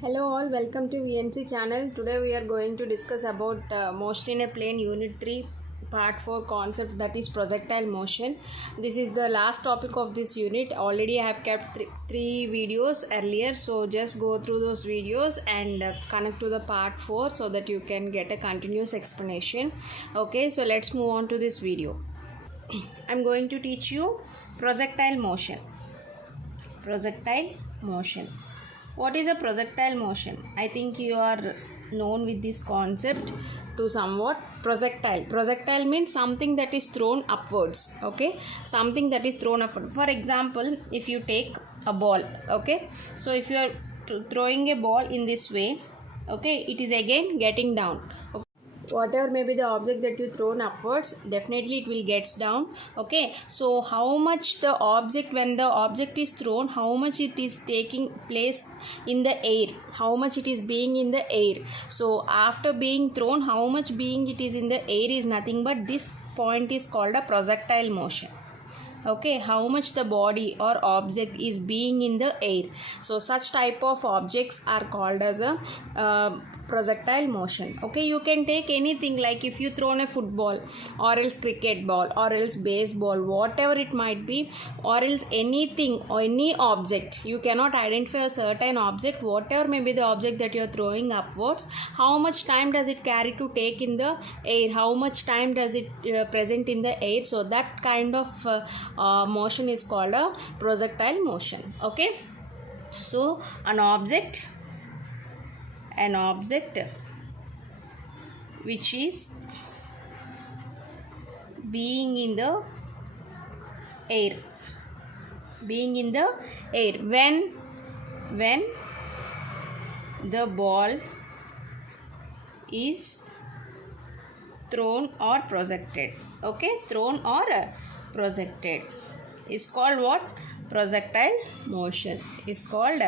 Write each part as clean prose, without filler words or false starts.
Hello all, welcome to VNC channel. Today we are going to discuss about motion in a plane unit 3 part 4 concept, that is projectile motion. This is the last topic of this unit. Already I have kept three videos earlier, so just go through those videos and connect to the part 4 so that you can get a continuous explanation. Okay, so let's move on to this video. I'm going to teach you projectile motion. Projectile motion. What is a projectile motion? I think you are known with this concept to somewhat. Projectile means something that is thrown upwards. Okay, something that is thrown upward. For example, if you take a ball, okay, so if you are throwing a ball in this way, okay, it is again getting down. Okay. Whatever may be the object that you thrown upwards, definitely it will gets down. Okay, so how much the object, when the object is thrown, how much it is taking place in the air, how much it is being in the air. So after being thrown, how much being it is in the air is nothing but this point is called a projectile motion. Okay, how much the body or object is being in the air. So such type of objects are called as a projectile motion. Okay, you can take anything, like if you thrown a football or else cricket ball or else baseball, whatever it might be, or else anything or any object, you cannot identify a certain object, whatever may be the object that you are throwing upwards, how much time does it carry to take in the air, how much time does it present in the air. So that kind of motion is called a projectile motion. Okay, so an object which is being in the air, when the ball is thrown or projected. Okay, thrown or projected is called what? Projectile motion is called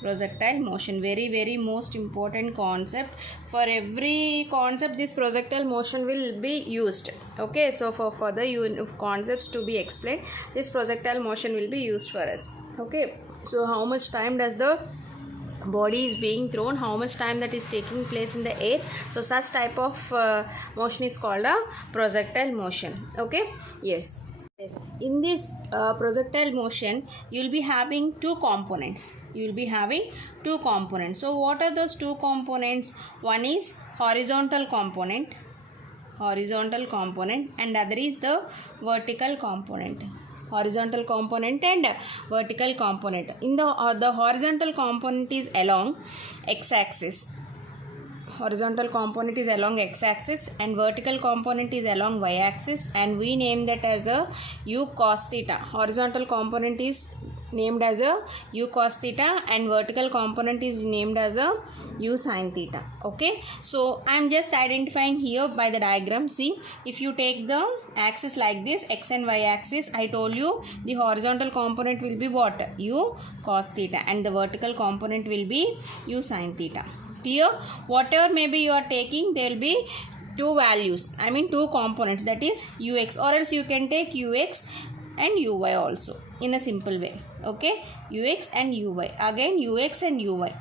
projectile motion. Very most important concept. For every concept this projectile motion will be used. Okay, so for further concepts to be explained, this projectile motion will be used for us. Okay, so how much time does the body is being thrown, how much time that is taking place in the air. So such type of motion is called a projectile motion. Okay, yes. In this projectile motion, you will be having two components. So what are those two components? One is horizontal component, and other is the vertical component. Horizontal component and vertical component. In the horizontal component is along x-axis. Horizontal component is along x-axis and vertical component is along y-axis, and we name that as a u cos theta. Horizontal component is named as a u cos theta and vertical component is named as a u sin theta. Okay, so I am just identifying here by the diagram. See, if you take the axis like this, x and y axis, I told you the horizontal component will be what? U cos theta, and the vertical component will be u sin theta. Here, whatever maybe you are taking, there will be two values, I mean two components, that is ux, or else you can take ux and uy also in a simple way. Okay, ux and uy, again ux and uy.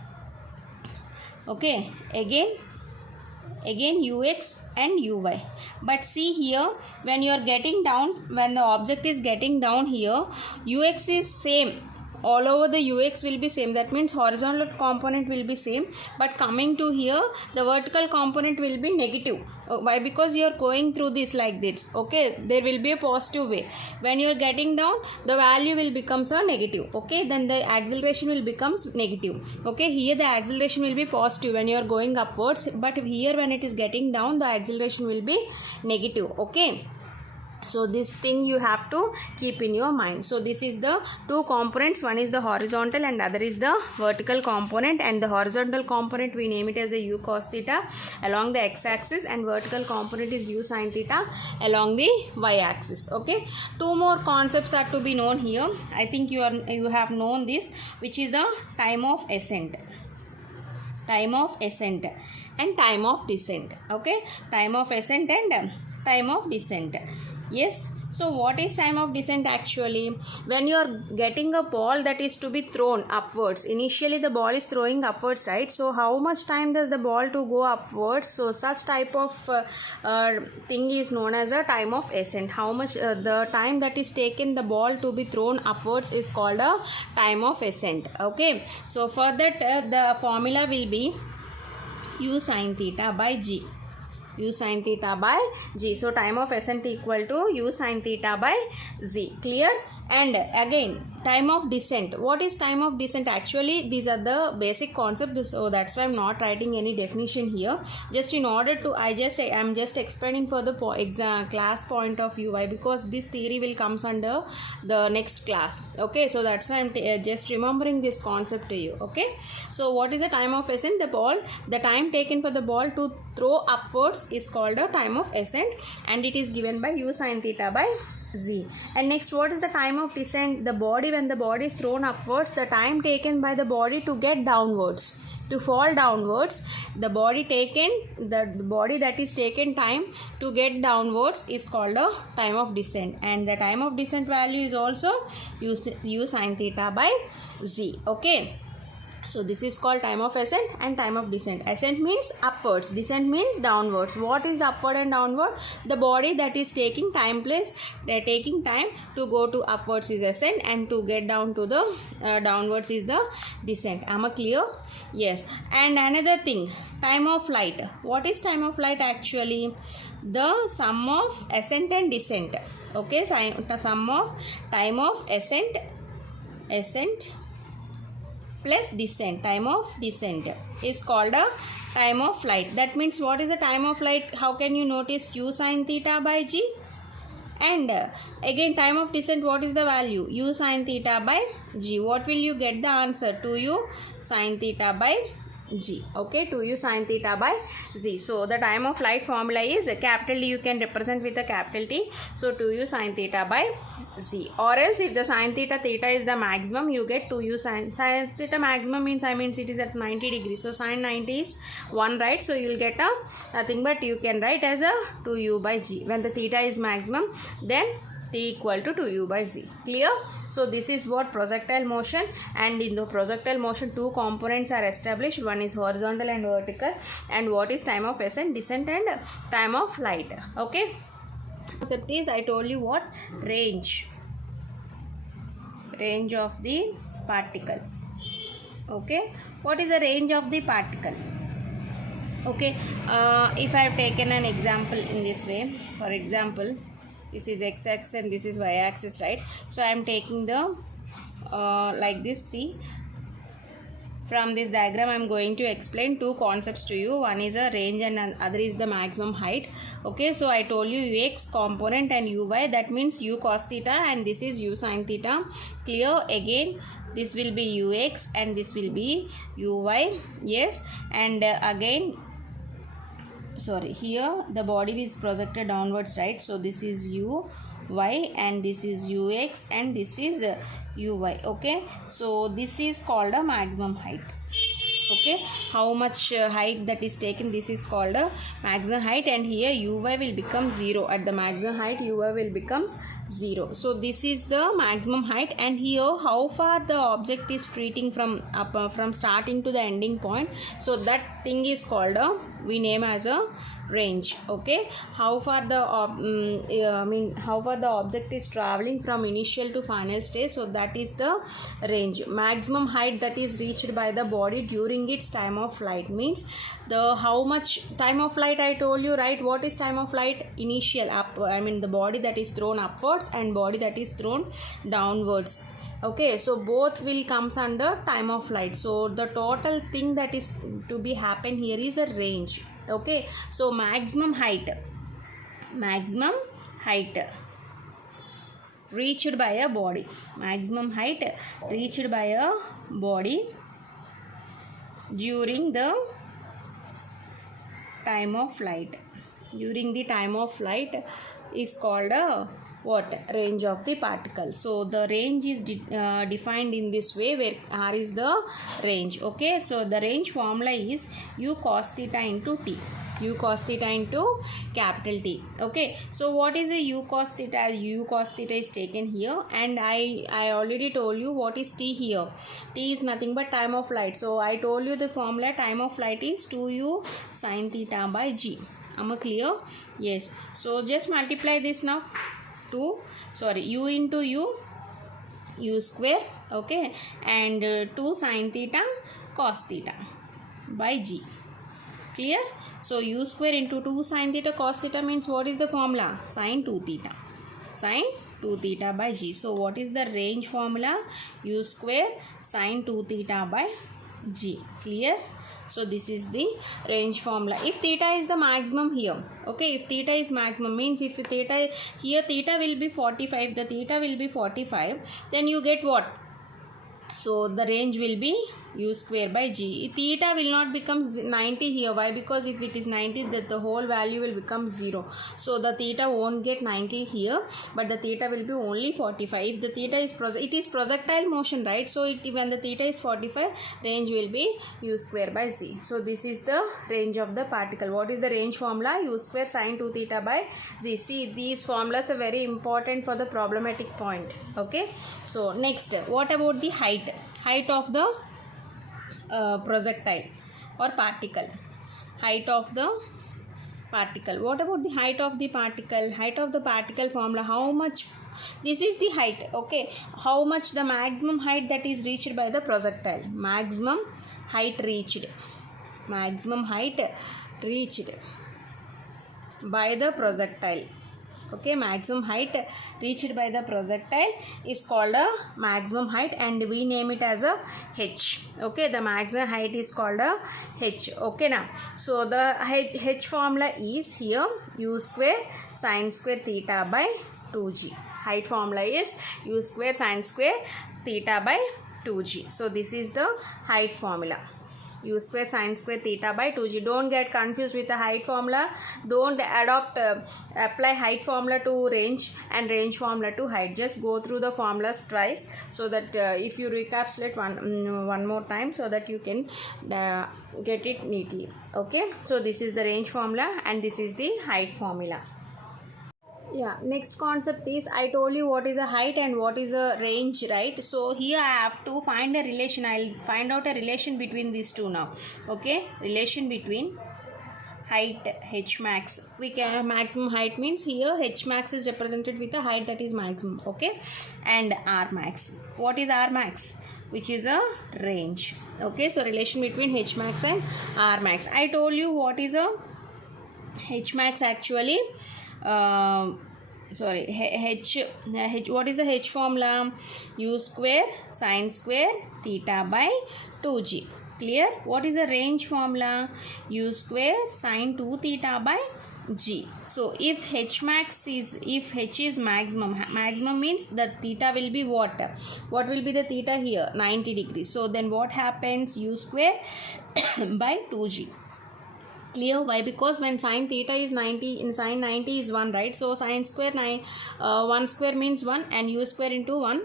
Okay, again ux and uy. But see here, when you are getting down, when the object is getting down here, ux is same. All over the ux will be same, that means horizontal component will be same, but coming to here the vertical component will be negative. Why? Because you are going through this like this. Okay, there will be a positive way. When you are getting down, the value will becomes a negative. Okay, then the acceleration will becomes negative. Okay, here the acceleration will be positive when you are going upwards, but here when it is getting down, the acceleration will be negative. Okay, so this thing you have to keep in your mind. So this is the two components, one is the horizontal and other is the vertical component, and the horizontal component we name it as a u cos theta along the x-axis, and vertical component is u sin theta along the y-axis. Okay, two more concepts are to be known here. I think you have known this, which is the time of ascent and time of descent. Okay, time of ascent and time of descent. Yes, So what is time of descent actually? When you are getting a ball that is to be thrown upwards, initially the ball is throwing upwards, right? So how much time does the ball to go upwards? So such type of thing is known as a time of ascent. How much the time that is taken the ball to be thrown upwards is called a time of ascent. Okay, so for that the formula will be u sin theta by g. U sin theta by g. So time of ascent equal to u sin theta by z. Clear? And again, time of descent. What is time of descent? Actually, these are the basic concepts. So that's why I'm not writing any definition here. Just in order to, I'm just explaining for the class point of view. Why? Because this theory will comes under the next class. Okay, so that's why I'm just remembering this concept to you. Okay, so what is the time of ascent? The time taken for the ball to throw upwards is called a time of ascent, and it is given by u sin theta by z. And next, what is the time of descent? The body, when the body is thrown upwards, the time taken by the body to get downwards, to fall downwards, the body that is taken time to get downwards is called a time of descent, and the time of descent value is also u sin theta by z. Okay, so this is called time of ascent and time of descent. Ascent means upwards, descent means downwards. What is upward and downward? The body that is taking time to go to upwards is ascent, and to get down to the downwards is the descent. Am I clear? Yes. And another thing, time of flight. What is time of flight actually? The sum of ascent and descent. Okay, the sum of time of ascent plus descent, time of descent is called a time of flight. That means what is the time of flight? How can you notice? U sin theta by g. And again, time of descent, what is the value? U sin theta by g. What will you get the answer? 2u sin theta by g. Okay, 2u sin theta by z. So the time of flight formula is capital D, you can represent with a capital T. So 2u sin theta by z. Or else if the sin theta is the maximum, you get 2u sin theta maximum means it is at 90 degrees. So sin 90 is 1, right? So you will get a nothing but you can write as a 2u by g. When the theta is maximum, then t equal to 2u by z. Clear? So this is what projectile motion, and in the projectile motion two components are established. One is horizontal and vertical, and what is time of ascent, descent, and time of flight. Okay, concept is, I told you what? Range of the particle. Okay, what is the range of the particle? Okay, if I have taken an example in this way, for example, this is x-axis and this is y-axis, right? So I am taking the like this. See, from this diagram I am going to explain two concepts to you. One is a range and other is the maximum height. Okay, so I told you ux component and uy, that means u cos theta and this is u sin theta. Clear? Again, this will be ux and this will be uy. Yes, and again, sorry, here the body is projected downwards, right? So this is uy and this is ux and this is uy. Okay, so this is called a maximum height. Okay, how much height that is taken, this is called a maximum height, and here uy will become 0. At the maximum height uy will becomes 0. So this is the maximum height, and here how far the object is treating from starting to the ending point. So that thing is called we name as a range. Okay, how far the how far the object is traveling from initial to final stage. So that is the range. Maximum height that is reached by the body during its time of flight means the how much time of flight I told you, right? What is time of flight? Initial up, the body that is thrown upwards and body that is thrown downwards. Okay, so both will comes under time of flight. So the total thing that is to be happen here is a range. Okay, so maximum height reached by a body, maximum height reached by a body during the time of flight. During the time of flight is called a what? Range of the particle. So the range is defined in this way, where r is the range. Okay, so the range formula is u cos theta into t. u cos theta into capital T. Okay, so what is a u cos theta? U cos theta is taken here, and I already told you what is T here. T is nothing but time of flight. So I told you the formula time of flight is 2u sin theta by g. Am I clear? Yes. So just multiply this now. U into u square, okay, and 2 sin theta cos theta by g. Clear? So u square into 2 sin theta cos theta means what is the formula? Sin 2 theta. Sin 2 theta by g. So what is the range formula? U square sin 2 theta by g. Clear? So this is the range formula. If theta is the maximum here, okay, if theta is maximum means if theta here, theta will be 45, the theta will be 45, then you get what? So the range will be u square by g. Theta will not become 90 here. Why? Because if it is 90, that the whole value will become 0. So the theta won't get 90 here, but the theta will be only 45. If the theta is it is projectile motion, right? So when the theta is 45, range will be u square by z. So this is the range of the particle. What is the range formula? U square sin 2 theta by z. See, these formulas are very important for the problematic point. Okay. So next, what about the height? Height of the projectile or particle. Height of the particle. What about the height of the particle? Height of the particle formula. How much? This is the height. Okay. How much the maximum height that is reached by the projectile? Maximum height reached. Maximum height reached by the projectile. Okay, maximum height reached by the projectile is called a maximum height, and we name it as a h. Okay, the maximum height is called a h. Okay, now so the h formula is here u square sin square theta by 2g. Height formula is u square sin square theta by 2g. So this is the height formula. U square sin square theta by 2g. Don't get confused with the height formula. Don't apply height formula to range and range formula to height. Just go through the formulas twice, so that if you recapitulate one more time, so that you can get it neatly. Okay, so this is the range formula and this is the height formula. Yeah, next concept is, I told you what is a height and what is a range, right? So here I have to find a relation. I'll find out a relation between these two now. Okay, relation between height h max. We can have maximum height means here h max is represented with a height that is maximum. Okay, and r max. What is r max? Which is a range. Okay, so relation between h max and r max. I told you what is a h max actually. What is the h formula? U square sin square theta by 2g. Clear? What is the range formula? U square sin 2 theta by g. So if h is maximum means the theta will be what? What will be the theta here? 90 degrees. So then what happens? U square by 2g. Clear? Why? Because when sin theta is 90, in sin 90 is 1, right? So sin square 1 square means 1, and u square into 1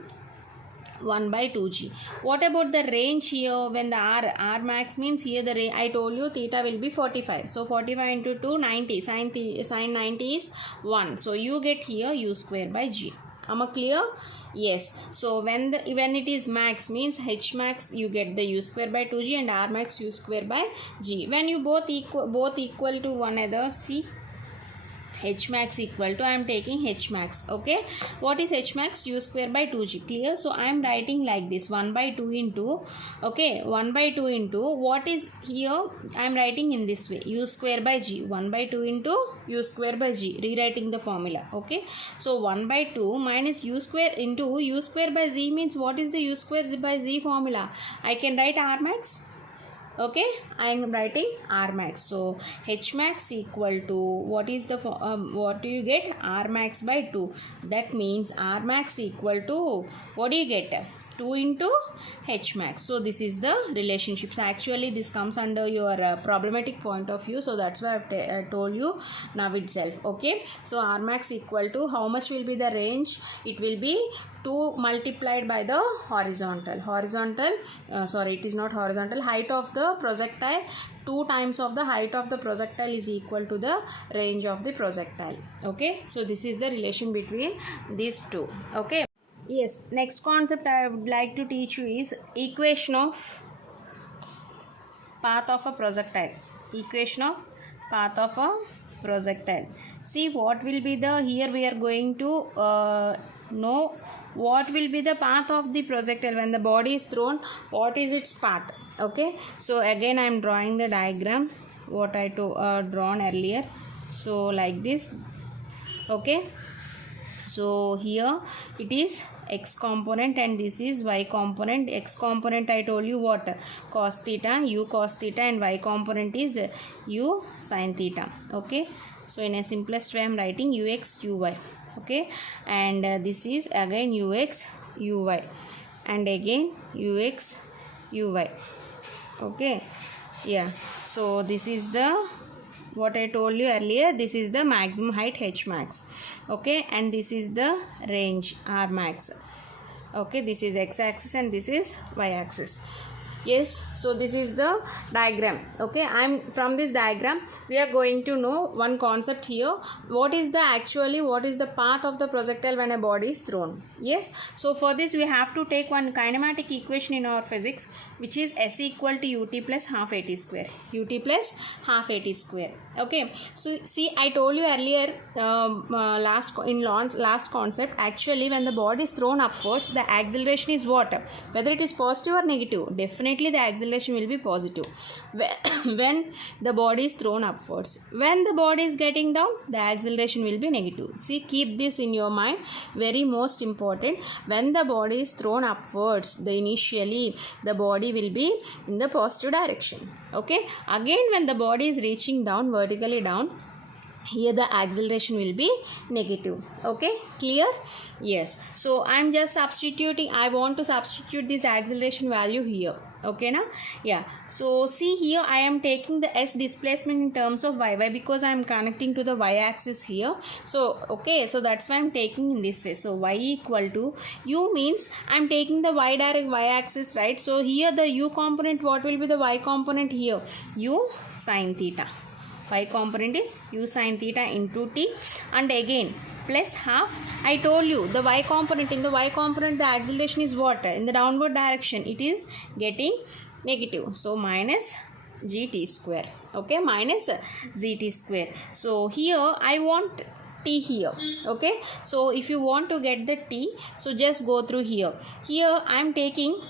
by 2g. What about the range here? When the r max means here the range, I told you theta will be 45. So 45 into 2, 90. Sin 90 is 1. So you get here u square by g. Am I clear? Yes. So when it is max means h max, you get the u square by 2g, and r max u square by g. When you both equal to one another, see, h max equal to, I am taking h max. Okay, what is h max? U square by 2g. Clear? So I am writing like this, 1 by 2 into, okay, 1 by 2 into, what is here? I am writing in this way, u square by g. 1 by 2 into u square by g, rewriting the formula. Okay, so 1 by 2 minus u square into u square by z means what is the u square by z formula? I can write r max. Okay, I am writing r max. So h max equal to, what is the what do you get? R max by 2. That means r max equal to, what do you get? 2 into H max. So this is the relationship. So actually this comes under your problematic point of view. So that's why I told you now itself. Okay. So R max equal to how much will be the range? It will be 2 multiplied by the horizontal. It is not horizontal. Height of the projectile. 2 times of the height of the projectile is equal to the range of the projectile. Okay. So this is the relation between these two. Okay. Yes, next concept I would like to teach you is equation of path of a projectile. Equation of path of a projectile. See what will be the, here we are going to know what will be the path of the projectile when the body is thrown, what is its path. Okay, so again I am drawing the diagram what I drawn earlier. So like this. Okay, so here it is x component and this is y component. X component I told you what, cos theta, u cos theta, and y component is u sin theta. Okay, so in a simplest way I am writing ux uy. Okay, and this is again ux uy and again ux uy. Okay, yeah, so this is the what I told you earlier, this is the maximum height H max. Okay, and this is the range R max. Okay, this is x axis and this is y axis. Yes, so this is the diagram. Okay, from this diagram we are going to know one concept here. What is the path of the projectile when a body is thrown. Yes, so for this we have to take one kinematic equation in our physics, which is S equal to ut plus half at square. Ut plus half at square. Okay, so see I told you earlier last concept, actually when the body is thrown upwards, the acceleration is what, whether it is positive or negative, definitely the acceleration will be positive when the body is thrown upwards. When the body is getting down, the acceleration will be negative. See, keep this in your mind, very most important. When the body is thrown upwards, initially the body will be in the positive direction. Okay, again when the body is reaching down, vertically down, here the acceleration will be negative. Okay, clear? Yes, so I am just substituting, I want to substitute this acceleration value here. Okay, na? Yeah, so see here I am taking the s displacement in terms of y because I am connecting to the y axis here. So okay, so that's why I am taking in this way. So y equal to u means I am taking the y axis, right? So here the u component, what will be the y component here? U sin theta. Y component is u sin theta into t, and again plus half. I told you the y component, in the y component the acceleration is what, in the downward direction, it is getting negative. So minus gt square. Okay, minus gt square. So here I want t here. Okay, so if you want to get the t, so just go through here. Here I am taking,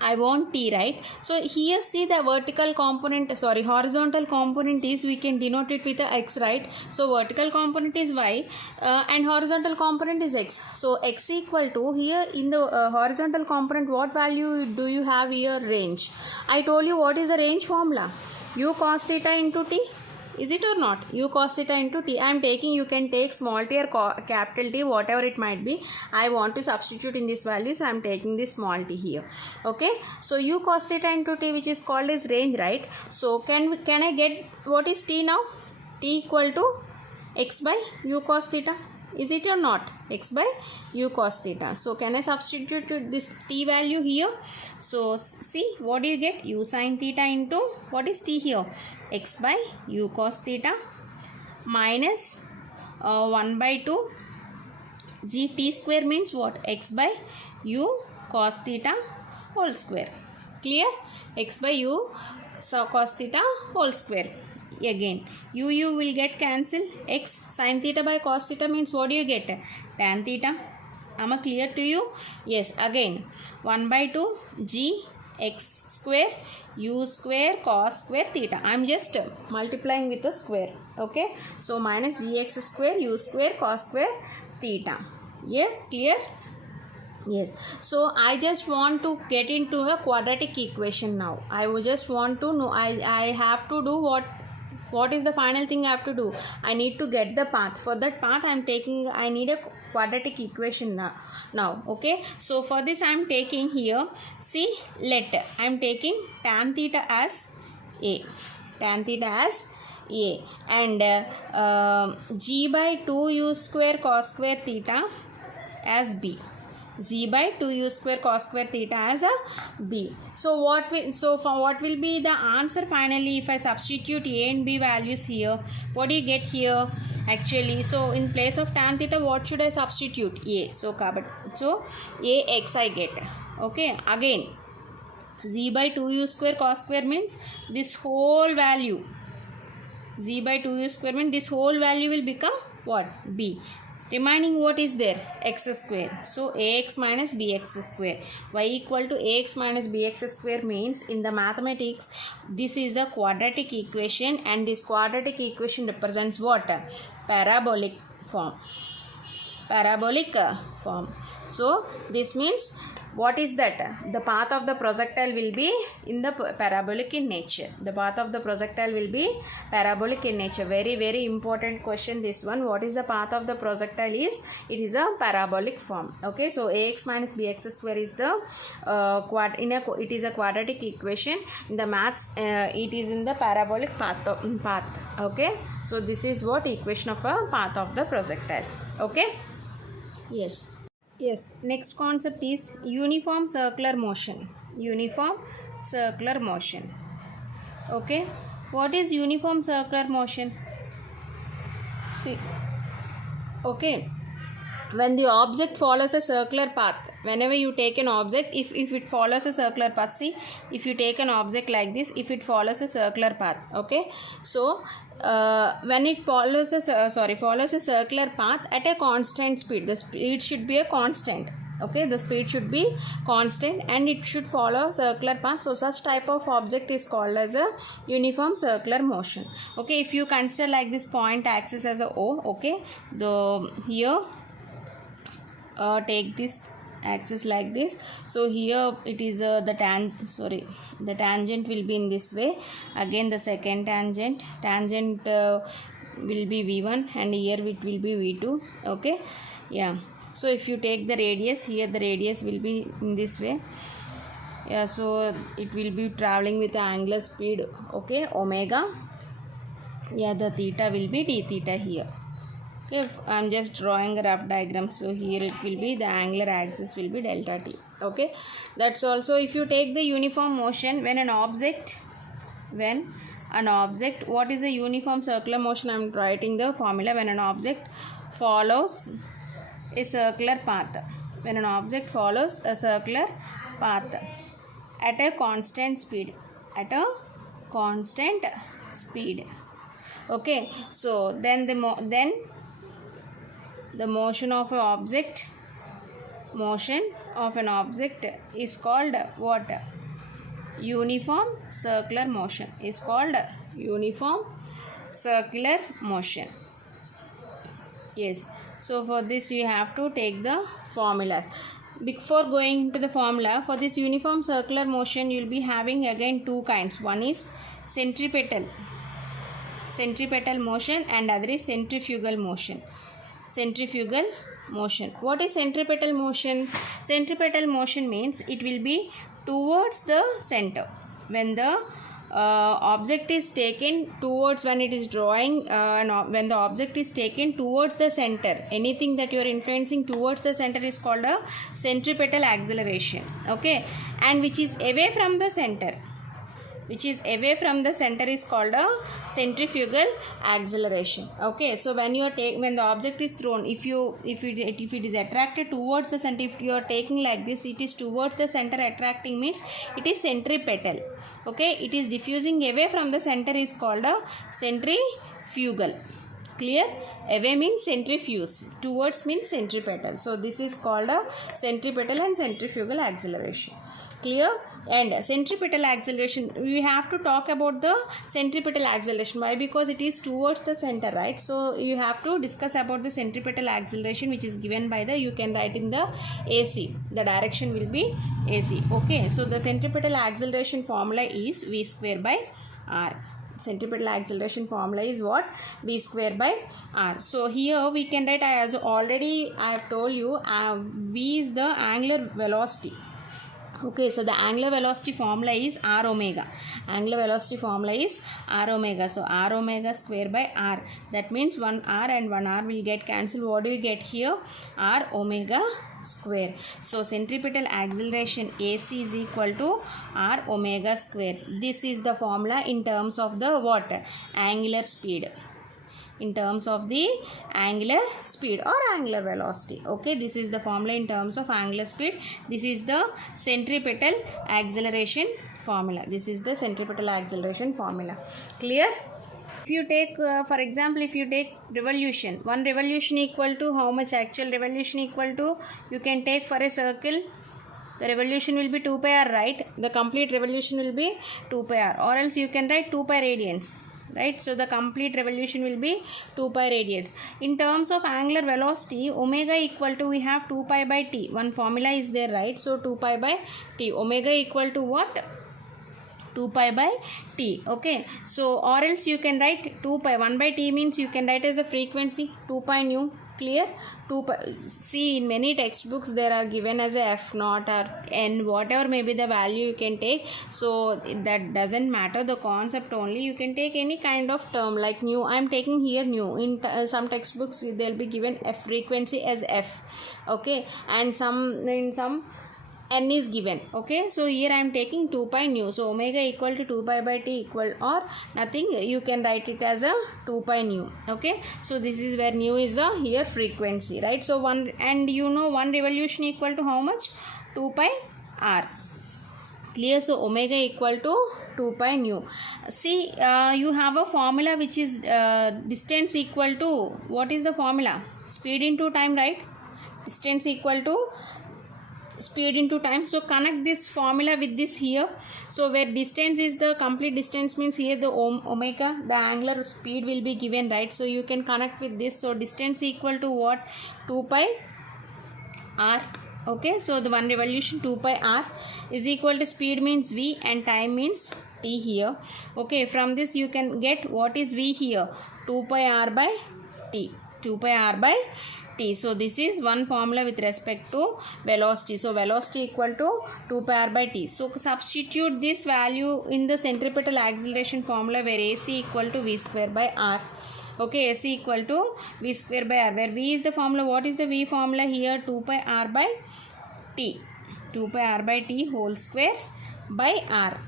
I want t, right? So here see the horizontal component is, we can denote it with a x, right? So vertical component is y and horizontal component is x. So x equal to, here in the horizontal component, what value do you have here? Range. I told you what is the range formula? U cos theta into t. Is it or not? U cos theta into t. I am taking, you can take small t or capital T, whatever it might be. I want to substitute in this value, so I am taking this small t here. Okay, so u cos theta into t, which is called as range, right? So can I get what is t now? T equal to x by u cos theta. Is it or not? X by u cos theta. So can I substitute this t value here? So see, what do you get? U sin theta into, what is t here? X by u cos theta minus 1 by 2 g t square means what? X by u cos theta whole square. Clear? X by u cos theta whole square. Again u will get cancelled. X sin theta by cos theta means what do you get? Tan theta. Am I clear to you? Yes. Again 1 by 2 g x square u square cos square theta. I am just multiplying with the square. Okay, so minus gx square u square cos square theta. Yeah, clear? Yes, so I just want to get into a quadratic equation now. I would just want to know, I have to do what what is the final thing I have to do? I need to get the path. For that path I need a quadratic equation now. Okay, so for this I am taking here, see, I am taking tan theta as a, and g by 2u square cos square theta as b, z by 2u square cos square theta as a b. So what will be the answer finally if I substitute a and b values here? What do you get here actually? So in place of tan theta, what should I substitute? A. So a x I get. Okay, again z by 2u square cos square means this whole value, z by 2u square means this whole value will become what? B. Remaining what is there? X square. So ax minus bx square. Y equal to ax minus bx square means in the mathematics this is the quadratic equation, and this quadratic equation represents what? Parabolic form. So this means what is that? The path of the projectile will be in the parabolic in nature. The path of the projectile will be parabolic in nature. Very, very important question this one. What is the path of the projectile? It is a parabolic form. Okay, so ax minus bx square is the it is a quadratic equation. In the maths it is in the parabolic path. Okay, so this is what equation of a path of the projectile. Okay, yes. Next concept is uniform circular motion. Okay, what is uniform circular motion? See, okay, when the object follows a circular path, whenever you take an object, if it follows a circular path, see, if you take an object like this, if it follows a circular path, okay, so when it follows a circular path at a constant speed, the speed should be a constant. Okay, the speed should be constant and it should follow circular path. So such type of object is called as a uniform circular motion. Okay, if you consider like this point axis as a O, okay, here take this axis like this. So here it is the tangent will be in this way. Again the second tangent will be V1 and here it will be V2. Okay, yeah. So if you take the radius, here the radius will be in this way. Yeah, so it will be traveling with the angular speed, okay, omega. Yeah, the theta will be d theta here. Okay, I am just drawing a rough diagram. So here it will be the angular axis will be delta t. Okay, that's also if you take the uniform motion when an object, what is a uniform circular motion? I am writing the formula. When an object follows a circular path, at a constant speed, okay, so then the motion of an object is called what? Uniform circular motion is called uniform circular motion. Yes, so for this you have to take the formula. Before going to the formula, for this uniform circular motion you will be having again two kinds. One is centripetal motion and other is centrifugal motion. What is centripetal motion? Centripetal motion means it will be towards the center. When the object is taken towards, when it is drawing, when the object is taken towards the center, anything that you are influencing towards the center is called a centripetal acceleration. Okay, and which is away from the center is called a centrifugal acceleration. Okay, so when the object is thrown, if it is attracted towards the center, if you are taking like this, it is towards the center attracting means it is centripetal. Okay, it is diffusing away from the center is called a centrifugal. Clear? Away means centrifuge, towards means centripetal. So this is called a centripetal and centrifugal acceleration. Clear? And centripetal acceleration, we have to talk about the centripetal acceleration. Why? Because it is towards the center, right? So you have to discuss about the centripetal acceleration, which is given by you can write in the AC. The direction will be AC. Okay, so the centripetal acceleration formula is V square by R. Centripetal acceleration formula is what? V square by R. So here we can write, as already I have told you, V is the angular velocity. Okay, so the angular velocity formula is R omega. Angular velocity formula is R omega. So R omega square by R. That means 1 R and 1 R will get cancelled. What do you get here? R omega square. So centripetal acceleration AC is equal to R omega square. This is the formula in terms of the what? Angular speed. In terms of the angular speed or angular velocity. Okay, this is the formula in terms of angular speed. This is the centripetal acceleration formula. This is the centripetal acceleration formula. Clear? If you take for example, if you take revolution, one revolution equal to how much? Actual revolution equal to, you can take for a circle, the revolution will be 2 pi r, right? The complete revolution will be 2 pi r, or else you can write 2 pi radians, right? So the complete revolution will be 2 pi radians. In terms of angular velocity, omega equal to, we have 2 pi by t. One formula is there, right? So 2 pi by t. Omega equal to what? 2 pi by t. Okay, so or else you can write 2 pi. 1 by t means you can write as a frequency, 2 pi nu. Clear? 2 pi. See, in many textbooks there are given as a f naught or n, whatever may be the value you can take. So that doesn't matter, the concept only. You can take any kind of term like nu. I am taking here nu. In some textbooks they will be given f frequency as f. Okay, and in some n is given. Okay, so here I am taking 2 pi nu. So omega equal to 2 pi by t equal, or nothing, you can write it as a 2 pi nu. Okay, so this is where nu is the here frequency, right? So one, and you know one revolution equal to how much? 2 pi r. Clear? So omega equal to 2 pi nu. See, you have a formula which is distance equal to, what is the formula? Speed into time, right? Distance equal to speed into time. So connect this formula with this here. So where distance is the complete distance means here the omega, the angular speed will be given, right? So you can connect with this. So distance equal to what? 2 pi r. Okay, so the one revolution 2 pi r is equal to speed means v and time means t here. Okay, from this you can get what is v here? 2 pi r by t. 2 pi r by t. So this is one formula with respect to velocity. So velocity equal to 2 pi r by t. So substitute this value in the centripetal acceleration formula where AC equal to v square by r. Okay, AC equal to v square by r, where v is the formula. What is the v formula here? 2 pi r by t. 2 pi r by t whole square by r.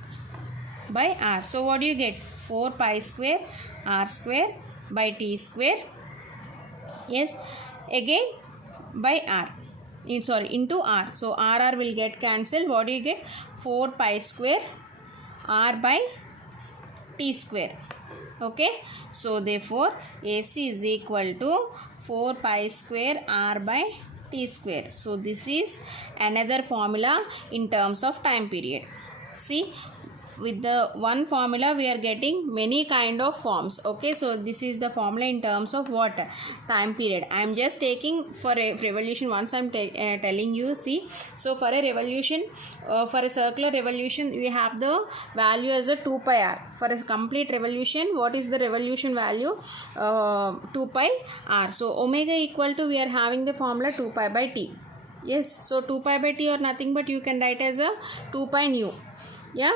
By r. So what do you get? 4 pi square r square by t square. Yes, again by r, into r. So r will get cancelled. What do you get? 4 pi square r by t square. Okay, so therefore AC is equal to 4 pi square r by t square. So this is another formula in terms of time period. See, with the one formula we are getting many kind of forms. Okay, so this is the formula in terms of what? Time period. I am just taking for a revolution. Once I am telling you, see, so for a revolution, for a circular revolution we have the value as a 2 pi r. For a complete revolution, what is the revolution value? 2 pi r. So omega equal to, we are having the formula 2 pi by t. Yes, so 2 pi by t or nothing but you can write as a 2 pi nu. Yeah,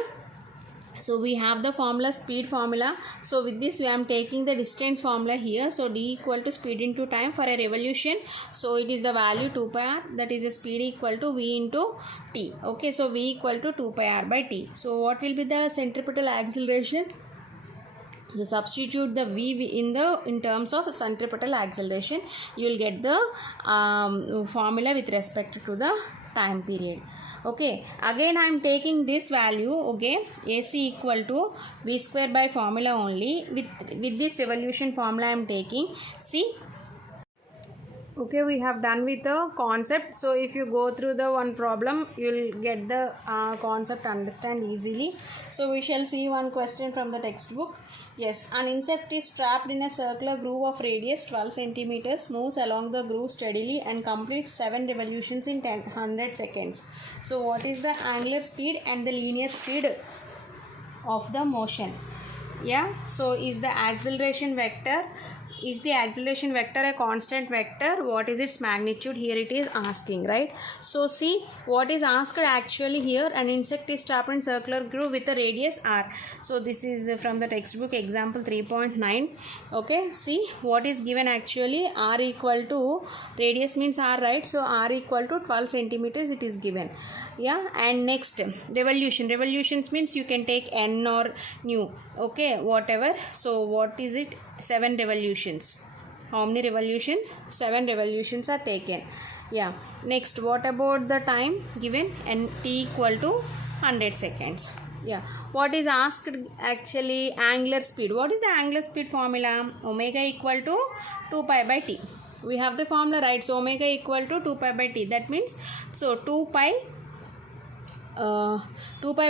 so we have the formula, speed formula. So with this we am taking the distance formula here. So d equal to speed into time for a revolution. So it is the value 2 pi r, that is the speed equal to v into t. Okay, so v equal to 2 pi r by t. So what will be the centripetal acceleration? So substitute the v in terms of centripetal acceleration. You will get the formula with respect to the time period. Okay, again I am taking this value. Okay, AC equal to v square by formula only. With this revolution formula I am taking. See, okay, we have done with the concept. So if you go through the one problem, you will get the concept, understand easily. So we shall see one question from the textbook. Yes, an insect is trapped in a circular groove of radius 12 centimeters, moves along the groove steadily and completes 7 revolutions in 100 seconds. So what is the angular speed and the linear speed of the motion? Yeah, so is the acceleration vector a constant vector? What is its magnitude? Here it is asking, right? So see what is asked actually here. An insect is trapped in circular groove with a radius r. So this is from the textbook example 3.9. okay, see what is given actually. R equal to, radius means r, right? So r equal to 12 centimeters it is given. Yeah, and next revolutions means you can take n or nu, okay, whatever. So what is it? 7 revolutions. How many revolutions? 7 revolutions are taken. Yeah, next what about the time given? And t equal to 100 seconds. Yeah, what is asked actually? Angular speed. What is the angular speed formula? Omega equal to 2 pi by t. We have the formula, right? So omega equal to 2 pi by t. That means, so 2 pi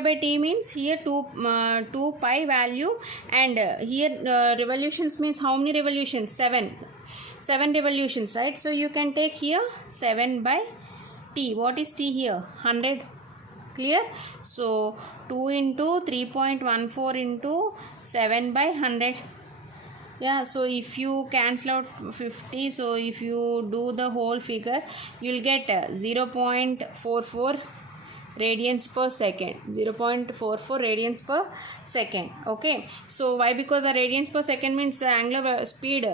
by t means here 2 pi value, and here revolutions means how many revolutions? 7 revolutions, right? So you can take here 7 by t. What is t here? 100. Clear? So 2 into 3.14 into 7 by 100. Yeah, so if you cancel out 50, so if you do the whole figure, you will get 0.44 radians per second. 0.44 radians per second. Okay, so why? Because the radians per second means the angular speed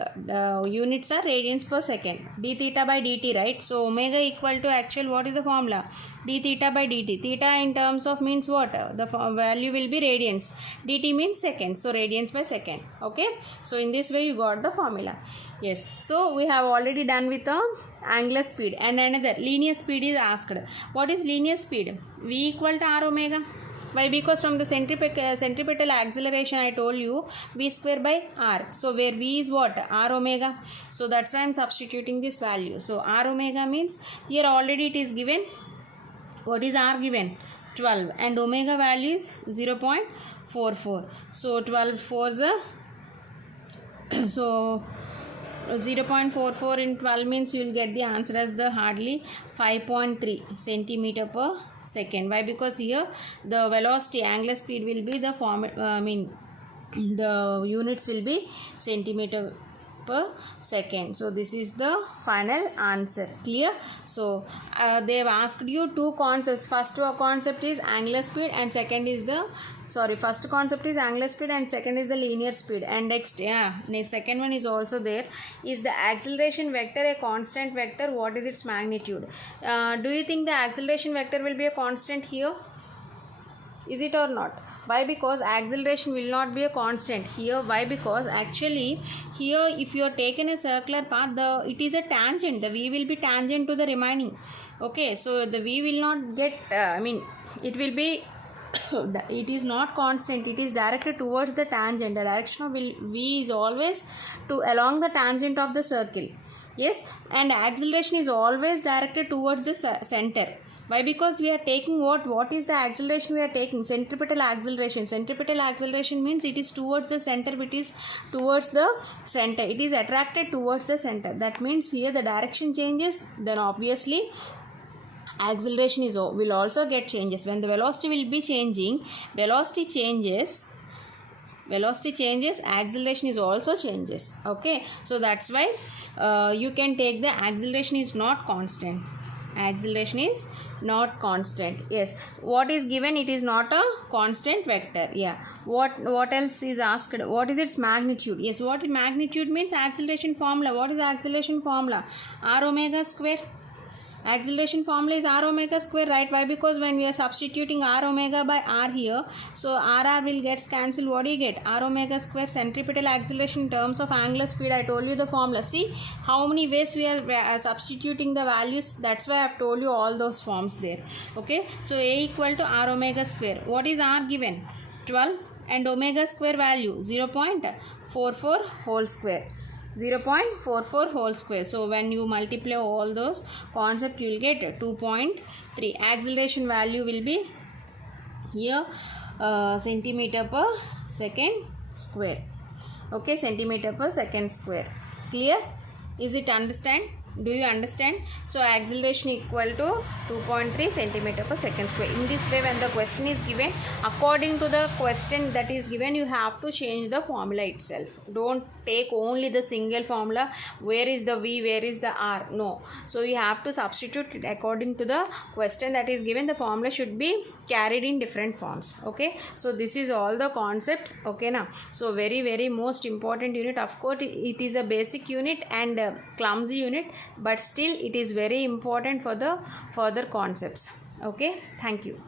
units are radians per second. D theta by dt, right? So omega equal to actual, what is the formula? D theta by dt. Theta in terms of means what? The value will be radians. Dt means second, so radians by second. Okay, so in this way you got the formula. Yes, so we have already done with the angular speed, and another linear speed is asked. What is linear speed? V equal to r omega. Why? Because from the centripetal acceleration I told you v square by r. So where v is what? R omega. So that's why I am substituting this value. So r omega means here already it is given. What is r given? 12, and omega value is 0.44. So 12 for the so 0.44 in 12 means you will get the answer as the hardly 5.3 centimeter per second. Why? Because here the velocity, angular speed will be the the units will be centimeter per second. So this is the final answer. Clear? So they have asked you two concepts. First concept is angular speed, and second is the first concept is angular speed, and second is the linear speed. And next, second one is also there. Is the acceleration vector a constant vector? What is its magnitude? Do you think the acceleration vector will be a constant here? Is it or not? Why? Because acceleration will not be a constant here. Why? Because actually here if you are taken a circular path, it is a tangent. The v will be tangent to the remaining. Okay, so the v will not get it will be it is not constant, it is directed towards the tangent. The direction of v is always along the tangent of the circle. Yes, and acceleration is always directed towards the center. Why? Because we are taking what is the acceleration we are taking? Centripetal acceleration. Centripetal acceleration means it is towards the center, it is towards the center, it is attracted towards the center. That means here the direction changes, then obviously acceleration will also get changes. When the velocity will be changing, velocity changes, acceleration is also changes. Okay, so that's why you can take the acceleration is not constant. Acceleration is not constant. Yes, what is given? It is not a constant vector. Yeah, what else is asked? What is its magnitude? Yes, what magnitude means? Acceleration formula. What is the acceleration formula? R omega square. Acceleration formula is r omega square, right? Why? Because when we are substituting r omega by r here, so r will get cancelled. What do you get? R omega square. Centripetal acceleration in terms of angular speed, I told you the formula. See how many ways we are substituting the values. That's why I have told you all those forms there. Okay, so a equal to r omega square. What is r given? 12, and omega square value 0.44 whole square. 0.44 whole square. So when you multiply all those concepts, you will get 2.3. Acceleration value will be here centimeter per second square. Okay, centimeter per second square. Clear? Is it understand? Do you understand? So acceleration equal to 2.3 centimeter per second square. In this way, when the question is given, according to the question that is given, you have to change the formula itself. Don't take only the single formula, where is the V, where is the R. No. So you have to substitute it according to the question that is given. The formula should be carried in different forms. Okay. So this is all the concept. Okay now. So very most important unit. Of course, it is a basic unit and clumsy unit, but still it is very important for the further concepts. Okay, thank you.